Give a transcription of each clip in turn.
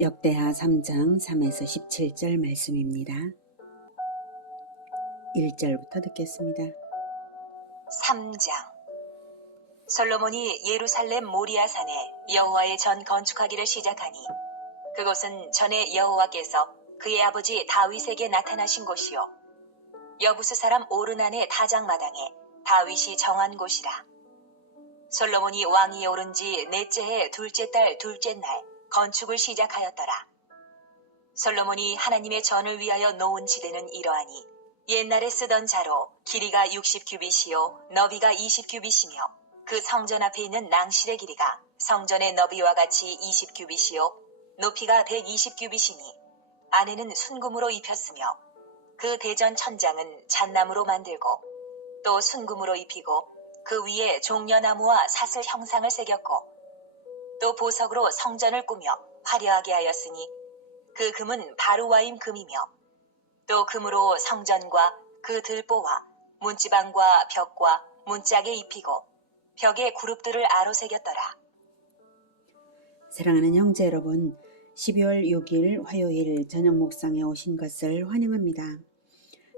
역대하 3장 3에서 17절 말씀입니다. 1절부터 듣겠습니다. 3장. 솔로몬이 예루살렘 모리아산에 여호와의 전 건축하기를 시작하니 그곳은 전에 여호와께서 그의 아버지 다윗에게 나타나신 곳이요 여부스 사람 오르난의 타작마당에 다윗이 정한 곳이라. 솔로몬이 왕위에 오른 지 넷째 해 둘째 달 둘째 날 건축을 시작하였더라. 솔로몬이 하나님의 전을 위하여 놓은 지대는 이러하니 옛날에 쓰던 자로 길이가 60규빗이요 너비가 20규빗이며 그 성전 앞에 있는 낭실의 길이가 성전의 너비와 같이 20규빗이요 높이가 120규빗이니 안에는 순금으로 입혔으며 그 대전 천장은 잣나무로 만들고 또 순금으로 입히고 그 위에 종려나무와 사슬 형상을 새겼고 또 보석으로 성전을 꾸며 화려하게 하였으니 그 금은 바루와임 금이며 또 금으로 성전과 그 들보와 문지방과 벽과 문짝에 입히고 벽에 그룹들을 아로 새겼더라. 사랑하는 형제 여러분, 12월 6일 화요일 저녁 묵상에 오신 것을 환영합니다.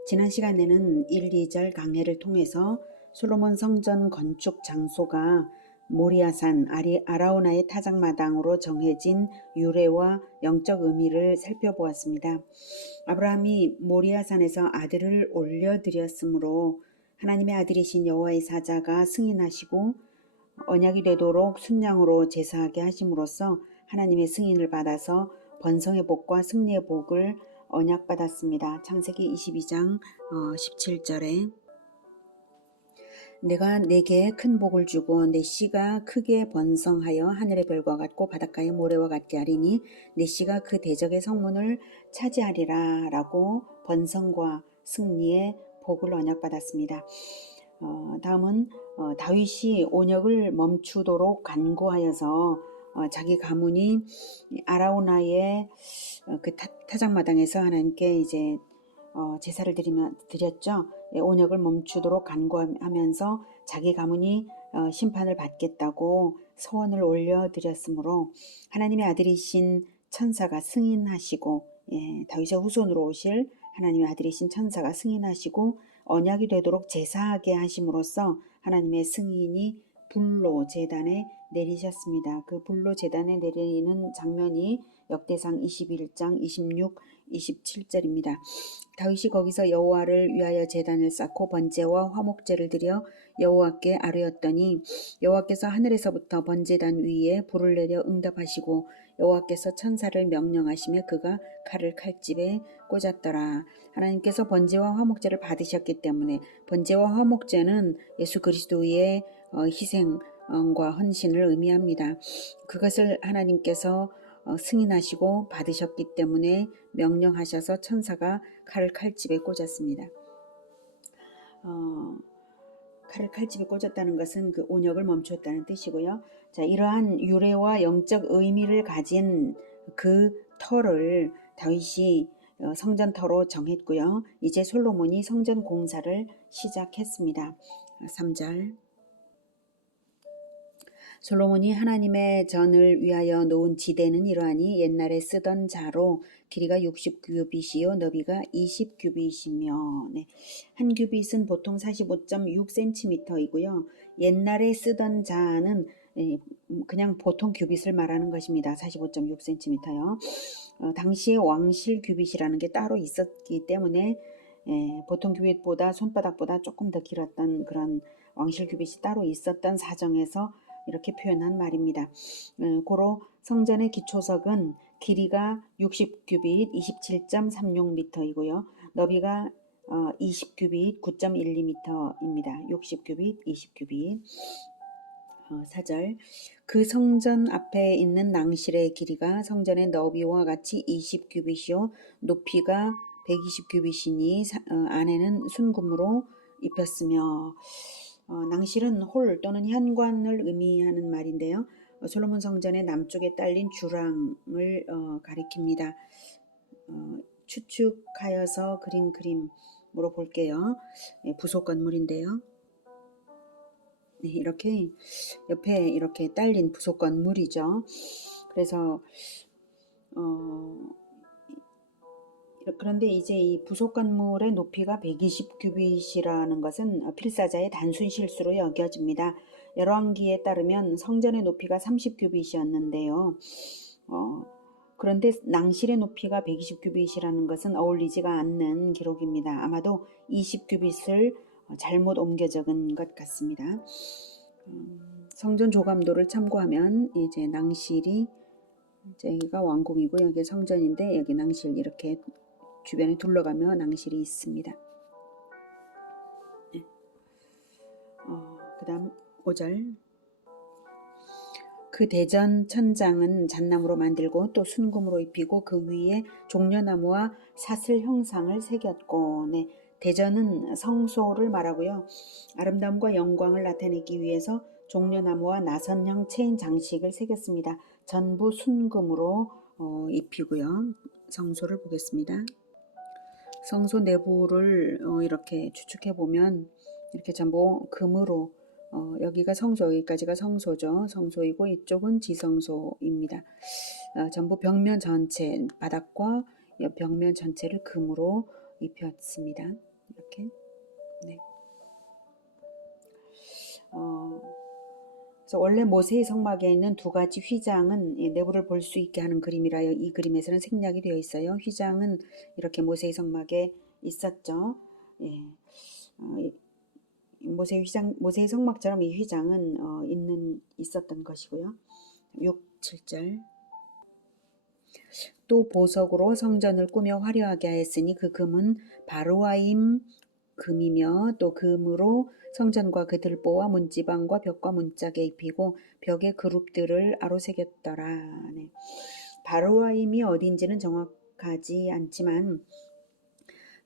지난 시간에는 1, 2절 강해를 통해서 솔로몬 성전 건축 장소가 모리아산 아라우나의 타작마당으로 정해진 유래와 영적 의미를 살펴보았습니다. 아브라함이 모리아산에서 아들을 올려드렸으므로 하나님의 아들이신 여호와의 사자가 승인하시고 언약이 되도록 순양으로 제사하게 하심으로써 하나님의 승인을 받아서 번성의 복과 승리의 복을 언약받았습니다. 창세기 22장 17절에 내가 네게 큰 복을 주고 네 씨가 크게 번성하여 하늘의 별과 같고 바닷가의 모래와 같게 하리니 네 씨가 그 대적의 성문을 차지하리라 라고 번성과 승리의 복을 언약받았습니다. 다음은 다윗이 온역을 멈추도록 간구하여서 자기 가문이 아라우나의 그 타작마당에서 하나님께 이제 제사를 드렸죠. 온역을 멈추도록 간구하면서 자기 가문이 심판을 받겠다고 소원을 올려드렸으므로 하나님의 아들이신 천사가 승인하시고 다윗의 후손으로 오실 하나님의 아들이신 천사가 승인하시고 언약이 되도록 제사하게 하심으로써 하나님의 승인이 불로 제단에 내리셨습니다. 그 불로 제단에 내리는 장면이 역대상 21장 26, 27절입니다. 다윗이 거기서 여호와를 위하여 제단을 쌓고 번제와 화목제를 드려 여호와께 아뢰었더니 여호와께서 하늘에서부터 번제단 위에 불을 내려 응답하시고 여호와께서 천사를 명령하시며 그가 칼을 칼집에 꽂았더라. 하나님께서 번제와 화목제를 받으셨기 때문에 번제와 화목제는 예수 그리스도의 희생과 헌신을 의미합니다. 그것을 하나님께서 승인하시고 받으셨기 때문에 명령하셔서 천사가 칼을 칼집에 꽂았습니다. 칼을 칼집에 꽂았다는 것은 그 온역을 멈추었다는 뜻이고요. 자, 이러한 유래와 영적 의미를 가진 그 터를 다윗이 성전터로 정했고요. 이제 솔로몬이 성전 공사를 시작했습니다. 3절 솔로몬이 하나님의 전을 위하여 놓은 지대는 이러하니 옛날에 쓰던 자로 길이가 60규빗이요 너비가 20규빗이며 한 규빗은 보통 45.6cm이고요. 옛날에 쓰던 자는 그냥 보통 규빗을 말하는 것입니다. 45.6cm요. 당시에 왕실 규빗이라는 게 따로 있었기 때문에 보통 규빗보다 손바닥보다 조금 더 길었던 그런 왕실 규빗이 따로 있었던 사정에서 이렇게 표현한 말입니다. 고로 성전의 기초석은 길이가 60규빗 27.36m이고요. 너비가 20규빗 9.12m입니다. 60규빗 20규빗 4절 그 성전 앞에 있는 낭실의 길이가 성전의 너비와 같이 20규빗이요 높이가 120규빗이니 안에는 순금으로 입혔으며 낭실은 홀 또는 현관을 의미하는 말인데요. 솔로몬 성전의 남쪽에 딸린 주랑을 가리킵니다. 추측하여서 그린 그림으로 볼게요. 부속 건물인데요. 이렇게 옆에 이렇게 딸린 부속 건물이죠. 그래서 그런데 이제 이 부속 건물의 높이가 120규빗이라는 것은 필사자의 단순 실수로 여겨집니다. 열왕기에 따르면 성전의 높이가 30규빗이었는데요. 그런데 낭실의 높이가 120규빗이라는 것은 어울리지가 않는 기록입니다. 아마도 20규빗을 잘못 옮겨 적은 것 같습니다. 성전 조감도를 참고하면 이제 낭실이 여기가 왕궁이고 여기 성전인데 여기 낭실 이렇게 주변에 둘러가며 낭실이 있습니다. 네. 그 다음 5절. 그 대전 천장은 잣나무로 만들고 또 순금으로 입히고 그 위에 종려나무와 사슬 형상을 새겼고, 네, 대전은 성소를 말하고요. 아름다움과 영광을 나타내기 위해서 종려나무와 나선형 체인 장식을 새겼습니다. 전부 순금으로 입히고요. 성소를 보겠습니다. 성소 내부를 이렇게 추측해 보면 이렇게 전부 금으로 여기가 성소, 여기까지가 성소죠. 성소이고 이쪽은 지성소입니다. 전부 벽면 전체, 바닥과 옆 벽면 전체를 금으로 입혔습니다. 이렇게. 네. 그래서 원래 모세의 성막에 있는 두 가지 휘장은 내부를 볼 수 있게 하는 그림이라 이 그림에서는 생략이 되어 있어요. 휘장은 이렇게 모세의 성막에 있었죠. 예. 모세의 성막처럼 이 휘장은 있었던 것이고요. 6, 7절. 또 보석으로 성전을 꾸며 화려하게 하였으니 그 금은 바로아임 금이며 또 금으로 성전과 그 들보와 문지방과 벽과 문짝에 입히고 벽의 그룹들을 아로새겼더라. 네. 바로아임이 어딘지는 정확하지 않지만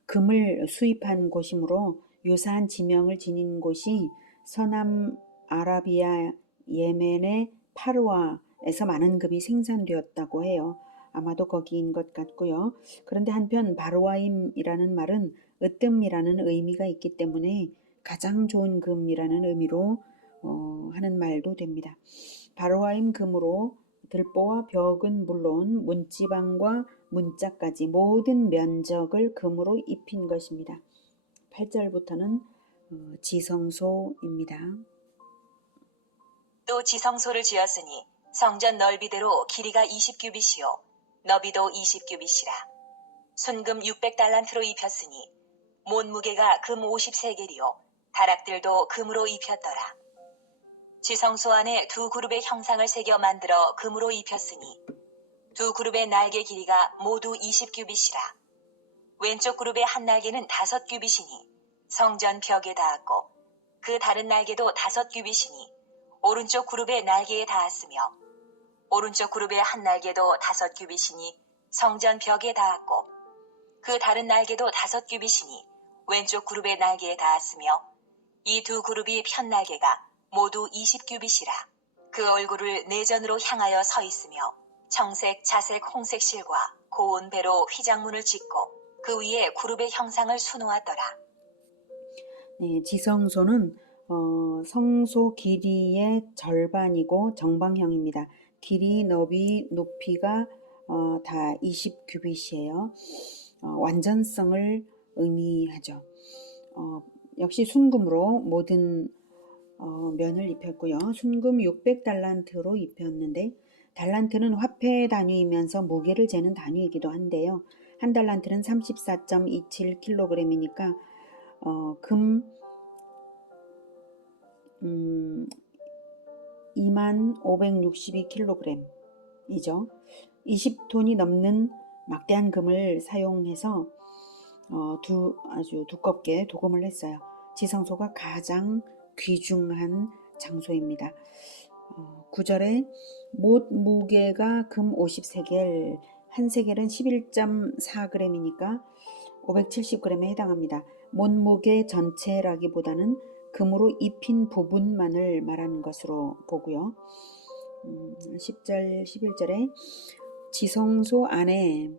금을 수입한 곳이므로 유사한 지명을 지닌 곳이 서남 아라비아 예멘의 파르와에서 많은 금이 생산되었다고 해요. 아마도 거기인 것 같고요. 그런데 한편 바로아임이라는 말은 으뜸이라는 의미가 있기 때문에 가장 좋은 금이라는 의미로 하는 말도 됩니다. 바로아임 금으로 들보와 벽은 물론 문지방과 문짝까지 모든 면적을 금으로 입힌 것입니다. 8절부터는 지성소입니다. 또 지성소를 지었으니 성전 넓이대로 길이가 20규빗이요 너비도 20규빗이라. 순금 600달란트로 입혔으니 못무게가 금 53개리요 다락들도 금으로 입혔더라. 지성소 안에 두 그룹의 형상을 새겨 만들어 금으로 입혔으니 두 그룹의 날개 길이가 모두 20규빗이라. 왼쪽 그룹의 한 날개는 5규빗이니 성전 벽에 닿았고 그 다른 날개도 5규빗이니 오른쪽 그룹의 날개에 닿았으며 오른쪽 그룹의 한 날개도 5규빗이니 성전 벽에 닿았고 그 다른 날개도 5규빗이니 왼쪽 그룹의 날개에 닿았으며 이 두 그룹이 편 날개가 모두 20규빗이라. 그 얼굴을 내전으로 향하여 서 있으며 청색, 자색, 홍색 실과 고운 배로 휘장문을 짓고 그 위에 그룹의 형상을 수놓았더라. 네, 지성소는 성소 길이의 절반이고 정방형입니다. 길이, 너비, 높이가 다 20규빗이에요. 완전성을 의미하죠. 역시 순금으로 모든 면을 입혔고요. 순금 600달란트로 입혔는데 달란트는 화폐 단위이면서 무게를 재는 단위이기도 한데요. 한 달란트는 34.27kg이니까 금 2562kg이죠. 20톤이 넘는 막대한 금을 사용해서 아주 두껍게 도금을 했어요. 지성소가 가장 귀중한 장소입니다. 9절에 못 무게가 금 53겔, 한 세겔은 11.4g이니까 570g에 해당합니다. 못 무게 전체라기보다는 금으로 입힌 부분만을 말하는 것으로 보고요. 10절, 11절에 지성소 안에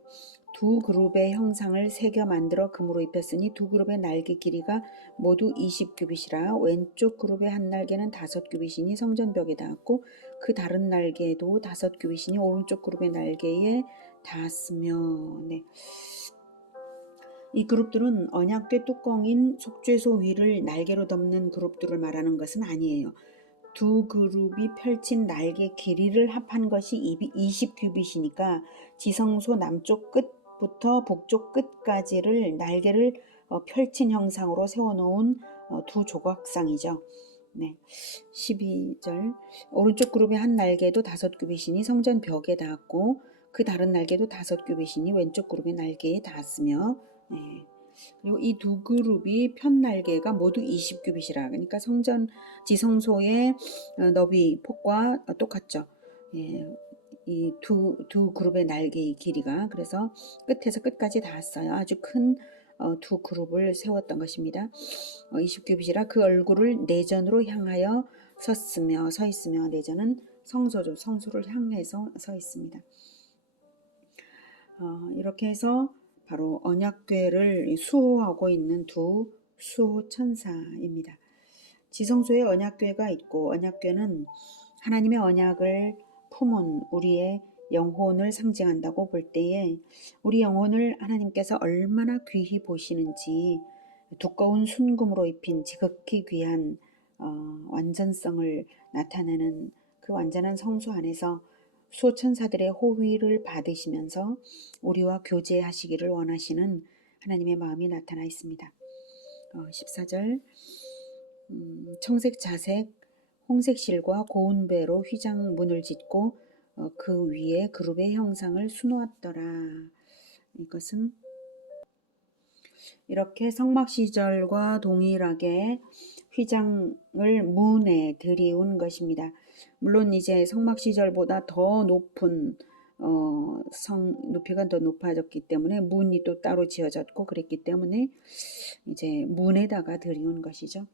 두 그룹의 형상을 새겨 만들어 금으로 입혔으니 두 그룹의 날개 길이가 모두 20규빗이라 왼쪽 그룹의 한 날개는 5규빗이니 성전벽에 닿았고 그 다른 날개도 5규빗이니 오른쪽 그룹의 날개에 닿았으며, 네. 이 그룹들은 언약궤 뚜껑인 속죄소 위를 날개로 덮는 그룹들을 말하는 것은 아니에요. 두 그룹이 펼친 날개 길이를 합한 것이 20규빗이니까 지성소 남쪽 끝부터 북쪽 끝까지를 날개를 펼친 형상으로 세워놓은 두 조각상이죠. 네, 12절 오른쪽 그룹의 한 날개도 5규빗이니 성전 벽에 닿았고 그 다른 날개도 5규빗이니 왼쪽 그룹의 날개에 닿았으며, 네. 그리고 이 두 그룹이 편 날개가 모두 20규빗이라, 그러니까 성전 지성소의 너비 폭과 똑같죠. 예, 이 두 그룹의 날개의 길이가, 그래서 끝에서 끝까지 닿았어요. 아주 큰 두 그룹을 세웠던 것입니다. 20규빗이라 그 얼굴을 내전으로 향하여 서 있으며, 내전은 성소죠. 성소를 향해서 서 있습니다. 이렇게 해서 바로 언약궤를 수호하고 있는 두 수호 천사입니다. 지성소에 언약궤가 있고, 언약궤는 하나님의 언약을 품은 우리의 영혼을 상징한다고 볼 때에 우리 영혼을 하나님께서 얼마나 귀히 보시는지 두꺼운 순금으로 입힌 지극히 귀한 완전성을 나타내는 그 완전한 성소 안에서 수호천사들의 호위를 받으시면서 우리와 교제하시기를 원하시는 하나님의 마음이 나타나 있습니다. 14절 청색, 자색, 홍색 실과 고운 배로 휘장 문을 짓고 그 위에 그룹의 형상을 수놓았더라. 이것은 이렇게 성막 시절과 동일하게 휘장을 문에 들이운 것입니다. 물론 이제 성막 시절보다 더 높은 높이가 더 높아졌기 때문에 문이 또 따로 지어졌고 그랬기 때문에 이제 문에다가 들이운 것이죠.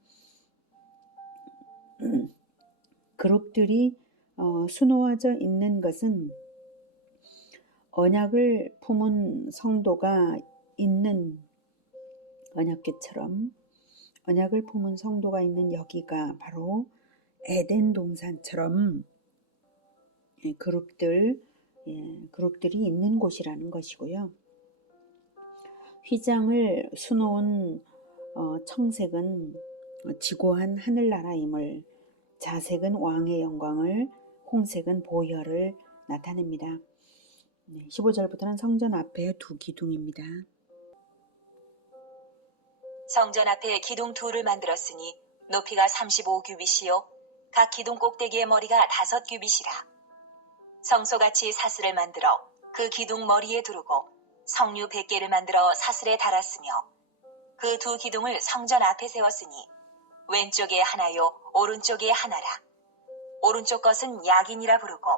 그룹들이 수놓아져 있는 것은 언약을 품은 성도가 있는 언약궤처럼 언약을 품은 성도가 있는 여기가 바로 에덴 동산처럼 그룹들이 있는 곳이라는 것이고요. 휘장을 수놓은 청색은 지고한 하늘나라임을, 자색은 왕의 영광을, 홍색은 보혈을 나타냅니다. 15절부터는 성전 앞에 두 기둥입니다. 성전 앞에 기둥 둘을 만들었으니 높이가 35규빗이요 각 기둥 꼭대기의 머리가 5규빗이라. 성소같이 사슬을 만들어 그 기둥 머리에 두르고 성류 100개를 만들어 사슬에 달았으며 그 두 기둥을 성전 앞에 세웠으니 왼쪽에 하나요 오른쪽에 하나라. 오른쪽 것은 야긴이라 부르고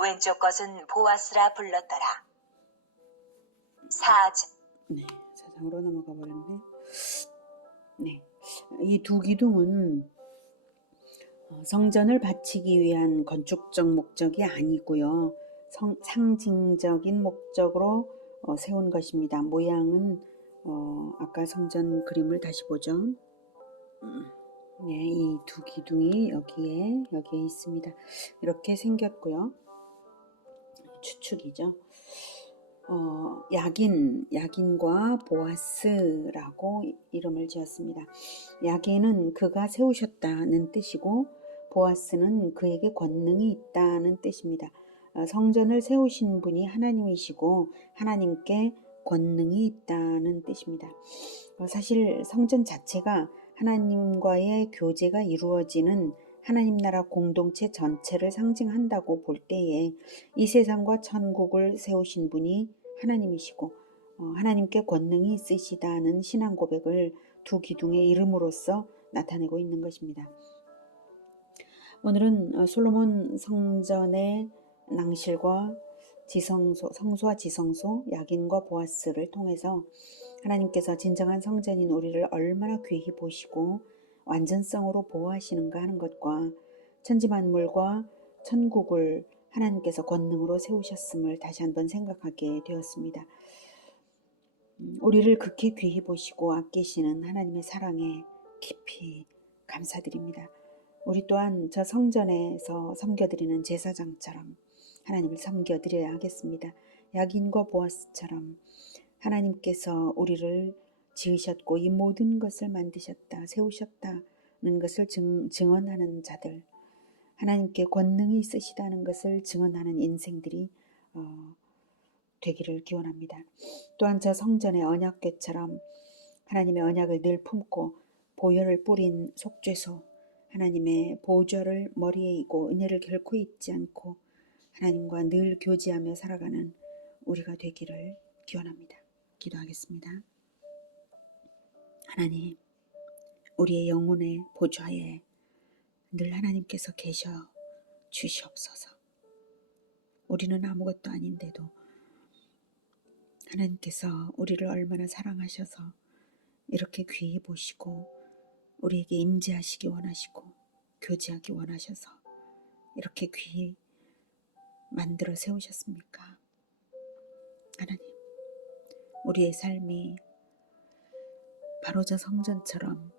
왼쪽 것은 보아스라 불렀더라. 네, 사장으로 넘어가 버렸네. 네, 이 두 기둥은 성전을 바치기 위한 건축적 목적이 아니고요. 상징적인 목적으로 세운 것입니다. 모양은 아까 성전 그림을 다시 보죠. 네, 이 두 기둥이 여기에 있습니다. 이렇게 생겼고요. 추측이죠. 야긴과 보아스라고 이름을 지었습니다. 야긴은 그가 세우셨다는 뜻이고 보아스는 그에게 권능이 있다는 뜻입니다. 성전을 세우신 분이 하나님이시고 하나님께 권능이 있다는 뜻입니다. 사실 성전 자체가 하나님과의 교제가 이루어지는 하나님 나라 공동체 전체를 상징한다고 볼 때에 이 세상과 천국을 세우신 분이 하나님이시고 하나님께 권능이 있으시다는 신앙 고백을 두 기둥의 이름으로써 나타내고 있는 것입니다. 오늘은 솔로몬 성전의 낭실과 지성소, 성소와 지성소, 야긴과 보아스를 통해서 하나님께서 진정한 성전인 우리를 얼마나 귀히 보시고 완전성으로 보호하시는가 하는 것과 천지만물과 천국을 하나님께서 권능으로 세우셨음을 다시 한번 생각하게 되었습니다. 우리를 극히 귀히 보시고 아끼시는 하나님의 사랑에 깊이 감사드립니다. 우리 또한 저 성전에서 섬겨드리는 제사장처럼 하나님을 섬겨드려야 하겠습니다. 야긴과 보아스처럼 하나님께서 우리를 지으셨고 이 모든 것을 만드셨다, 세우셨다는 것을 증언하는 자들, 하나님께 권능이 있으시다는 것을 증언하는 인생들이 되기를 기원합니다. 또한 저 성전의 언약궤처럼 하나님의 언약을 늘 품고 보혈을 뿌린 속죄소, 하나님의 보좌를 머리에 이고 은혜를 결코 잊지 않고 하나님과 늘 교제하며 살아가는 우리가 되기를 기원합니다. 기도하겠습니다. 하나님, 우리의 영혼의 보좌에 늘 하나님께서 계셔 주시옵소서. 우리는 아무것도 아닌데도 하나님께서 우리를 얼마나 사랑하셔서 이렇게 귀히 보시고 우리에게 임재하시기 원하시고 교제하기 원하셔서 이렇게 귀히 만들어 세우셨습니까? 하나님, 우리의 삶이 바로 저 성전처럼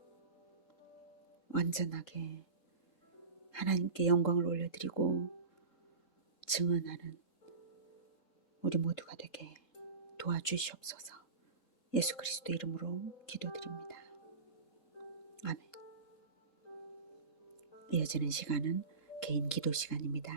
완전하게 하나님께 영광을 올려드리고 증언하는 우리 모두가 되게 도와주시옵소서. 예수 그리스도 이름으로 기도드립니다. 아멘. 이어지는 시간은 개인 기도 시간입니다.